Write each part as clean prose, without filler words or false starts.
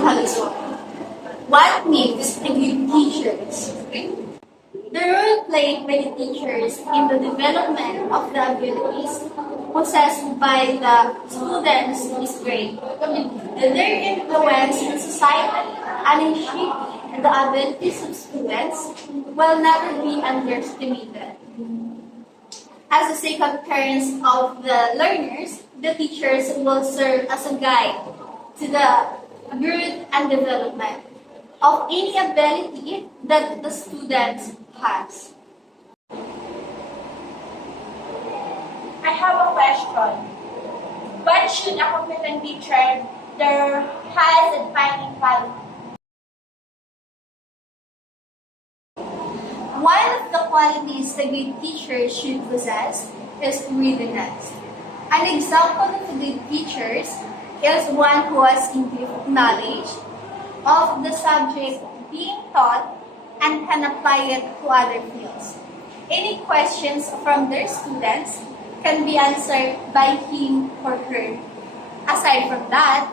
curriculum. What makes a good teachers? The role played by the teachers in the development of the abilities possessed by the students is great. Their influence in society and in shaping the abilities of students will never be underestimated. As the second parents of the learners, the teachers will serve as a guide to the growth and development of any ability that the student has. I have a question. What should a competent teacher their highest defining quality? One of the qualities a good teacher should possess is readiness. An example of a good teacher is one who has in-deep knowledge of the subject being taught and can apply it to other fields. Any questions from their students can be answered by him or her. Aside from that,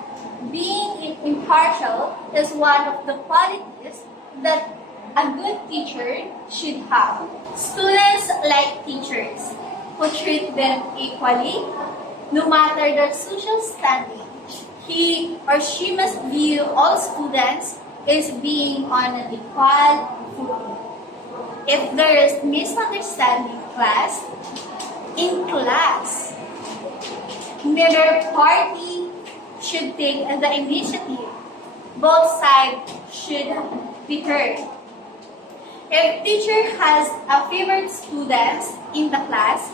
being impartial is one of the qualities that a good teacher should have. Students like teachers who treat them equally, no matter their social standing. He or she must view all students as being on an equal footing. If there is misunderstanding in class, neither party should take the initiative. Both sides should be heard. If teacher has a favorite students in the class,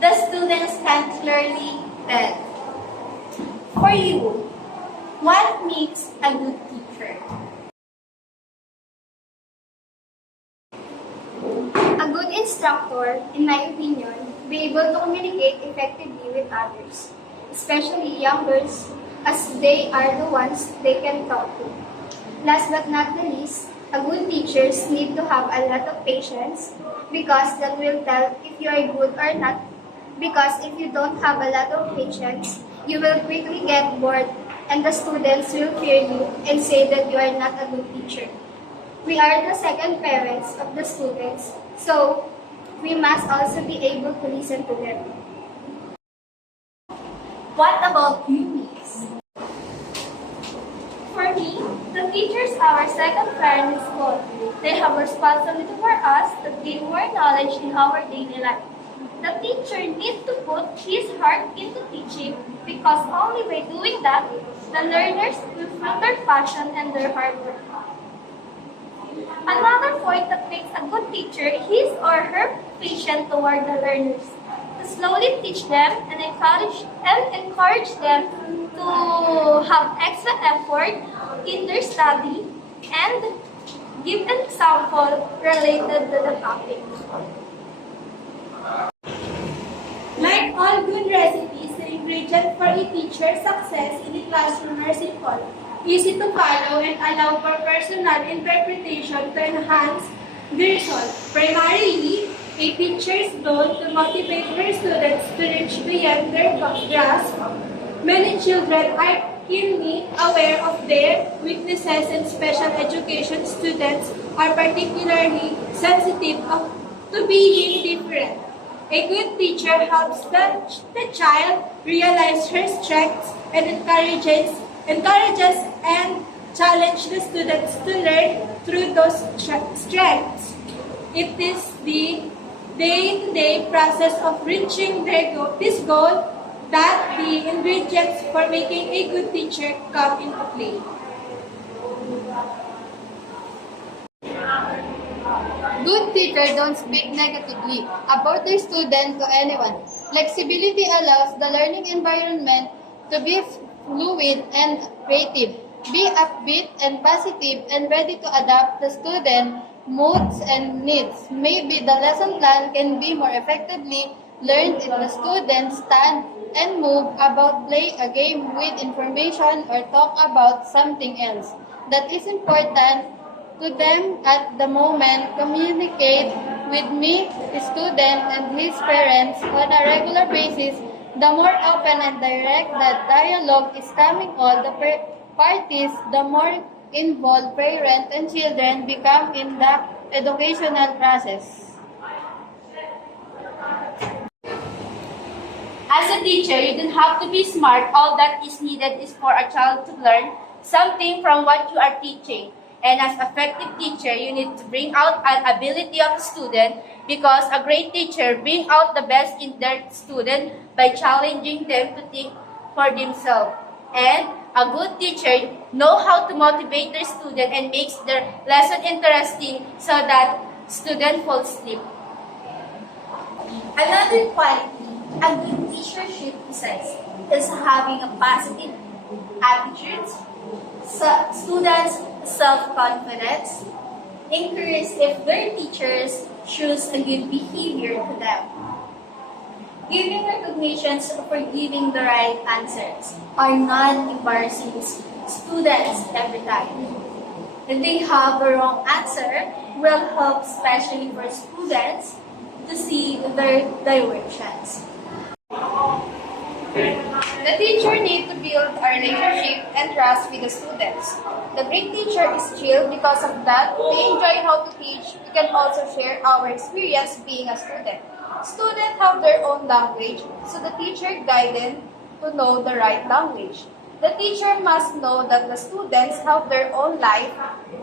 the students can clearly tell. For you, what makes a good teacher? A good instructor, in my opinion, be able to communicate effectively with others, especially young girls, as they are the ones they can talk to. Last but not the least, a good teachers need to have a lot of patience because that will tell if you are good or not. Because if you don't have a lot of patience, you will quickly get bored and the students will fear you and say that you are not a good teacher. We are the second parents of the students, so we must also be able to listen to them. What about you, Miss? For me, the teachers are our second parent in school. They have responsibility for us to gain more knowledge in our daily life. The teacher needs to put his heart into teaching because only by doing that, the learners will feel their passion and their hard work. Another point that makes a good teacher is his or her patient toward the learners. To slowly teach them and encourage them to have extra effort in their study and give an example related to the topic. Like all good recipes, the ingredient for a teacher's success in the classroom are simple, easy to follow, and allow for personal interpretation to enhance the result. Primarily, a teacher's goal to motivate her students to reach beyond their grasp. Many children are keenly aware of their weaknesses, and special education students are particularly sensitive to being different. A good teacher helps the child realize her strengths and encourages and challenges the students to learn through those strengths. It is the day-to-day process of reaching this goal that the ingredients for making a good teacher come into play. Good teachers don't speak negatively about their student to anyone. Flexibility allows the learning environment to be fluid and creative. Be upbeat and positive and ready to adapt the student moods and needs. Maybe the lesson plan can be more effectively learned if the students stand and move about, play a game with information, or talk about something else that is important to them at the moment. Communicate with me, the student, and his parents on a regular basis. The more open and direct the dialogue is coming, all the parties, the more involved parents and children become in the educational process. As a teacher, you don't have to be smart. All that is needed is for a child to learn something from what you are teaching. And as effective teacher, you need to bring out an ability of the student because a great teacher bring out the best in their student by challenging them to think for themselves. And a good teacher know how to motivate their student and makes their lesson interesting so that student fall asleep. Another quality a good teacher should possess is having a positive attitude, students' self-confidence, encourage if their teachers choose a good behavior to them, giving recognitions for giving the right answers, are not embarrassing students every time. If they have the wrong answer, will help especially for students to see their directions. The teacher needs to build a relationship and trust with the students. The great teacher is chill because of that. They enjoy how to teach. We can also share our experience being a student. Students have their own language, so the teacher guides them to know the right language. The teacher must know that the students have their own life,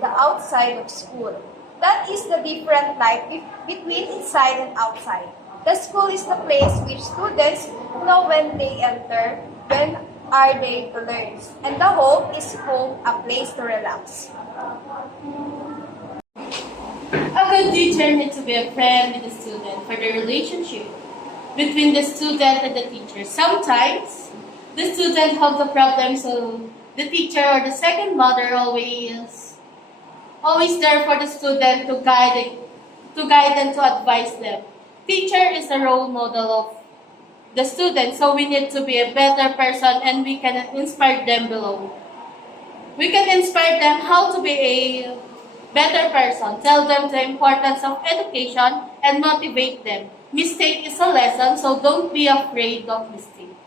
the outside of school. That is the different life between inside and outside. The school is the place which students know when they enter, when are they to learn. And the home is home, a place to relax. A good teacher needs to be a friend with the student for the relationship between the student and the teacher. Sometimes, the student has a problem, so the teacher or the second mother always there for the student to guide and to advise them. Teacher is a role model of the student, so we need to be a better person and we can inspire them below. We can inspire them how to be a better person, tell them the importance of education and motivate them. Mistake is a lesson, so don't be afraid of mistake.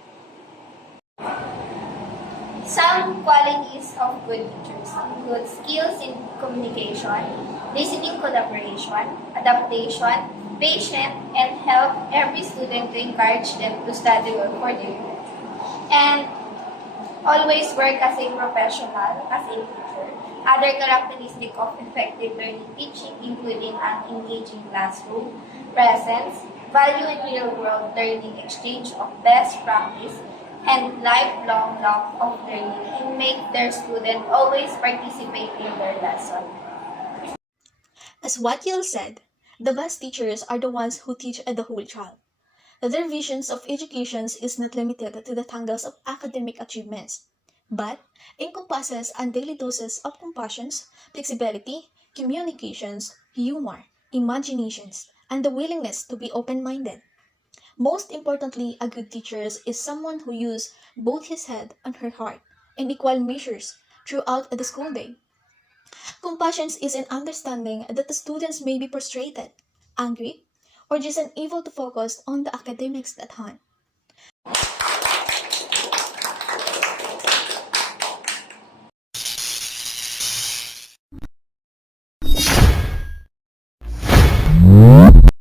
Some qualities of good teachers: good skills in communication, listening, collaboration, adaptation, patient, and help every student to encourage them to study well for their future. And always work as a professional, as a teacher. Other characteristics of effective learning teaching including an engaging classroom, presence, value in real-world learning, exchange of best practice, and lifelong love of learning, and make their student always participate in their lesson. As what Yale said, the best teachers are the ones who teach the whole child. Their visions of education is not limited to the tangles of academic achievements, but encompasses a daily doses of compassion, flexibility, communications, humor, imaginations, and the willingness to be open-minded. Most importantly, a good teacher is someone who uses both his head and her heart in equal measures throughout the school day. Compassion is an understanding that the students may be frustrated, angry, or just unable to focus on the academics at hand.